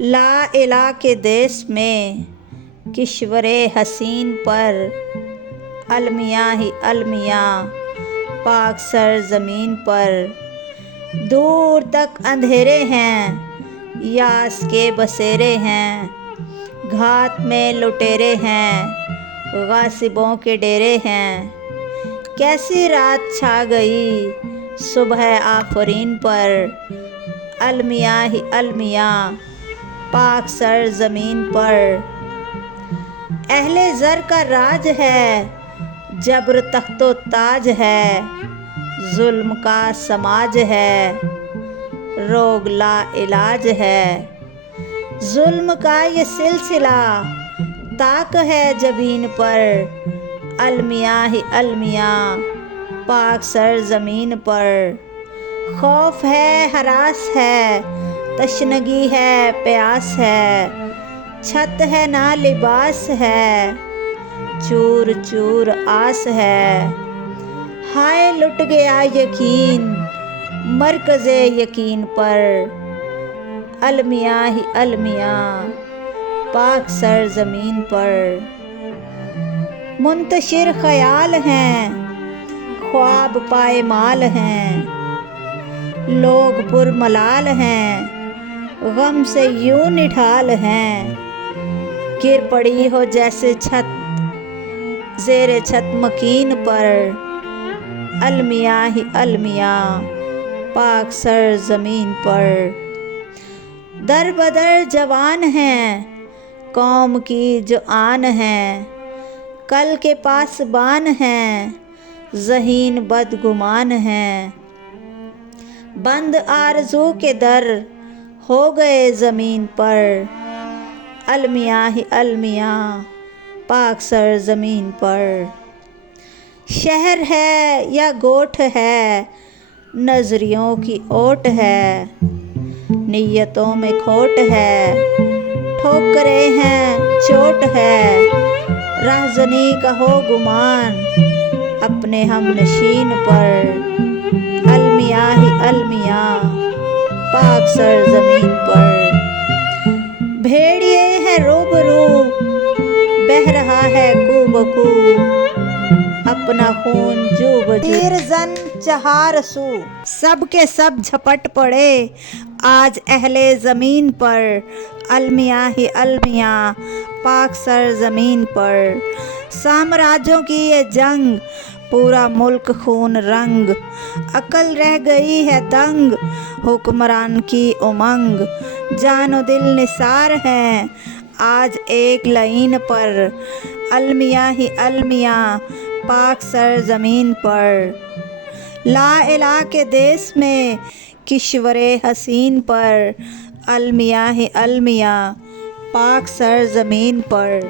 لا الہ کے دیس میں کشور حسین پر المیاں ہی المیاں پاک سرزمین پر دور تک اندھیرے ہیں، یاس کے بسیرے ہیں، گھات میں لٹیرے ہیں، غاصبوں کے ڈیرے ہیں۔ کیسی رات چھا گئی صبح آفرین پر، المیاں ہی المیاں پاک سرزمین پر۔ اہل زر کا راج ہے، جبر تخت و تاج ہے، ظلم کا سماج ہے، روگ لا علاج ہے۔ ظلم کا یہ سلسلہ طاق ہے جبین پر، المیاں ہی المیاں پاک سرزمین پر۔ خوف ہے، ہراس ہے، تشنگی ہے، پیاس ہے، چھت ہے نہ لباس ہے، چور چور آس ہے۔ ہائے لٹ گیا یقین مرکز یقین پر، المیاں ہی المیاں پاک سرزمین پر۔ منتشر خیال ہیں، خواب پائمال ہیں، لوگ پرملال ہیں، غم سے یوں نڈھال ہیں۔ گر پڑی ہو جیسے چھت زیر چھت مکین پر، المیاں ہی المیاں پاک سرزمین پر۔ در بدر جوان ہیں، قوم کی جو آن ہے، کل کے پاسبان ہیں، ذہین بدگمان ہیں۔ بند آرزو کے در ہو گئے زمین پر، المیاں ہی المیاں پاک سرزمین پر۔ شہر ہے یا گوٹھ ہے، نظریوں کی اوٹ ہے، نیتوں میں کھوٹ ہے، ٹھوکریں ہیں چوٹ ہے۔ رہزنی کا ہو گمان اپنے ہم نشین پر، المیاں ہی المیاں پاک سرزمین پر۔ بھیڑیے ہیں روبرو بہہ رہا ہے کو بکو، اپنا خون جو بجو۔ تیر زن چہار سو سب کے سب جھپٹ پڑے آج اہل زمین پر، المیاں ہی المیاں پاک سرزمین پر۔ سامراجوں کی یہ جنگ پورا ملک خون رنگ، عقل رہ گئی ہے دنگ حکمران کی امنگ۔ جان و دل نثار ہیں آج ایک لعین پر، المیاں ہی المیاں پاک سرزمین پر۔ لا الہ کے دیس میں کشور حسین پر، المیاں ہی المیاں پاک سرزمین پر۔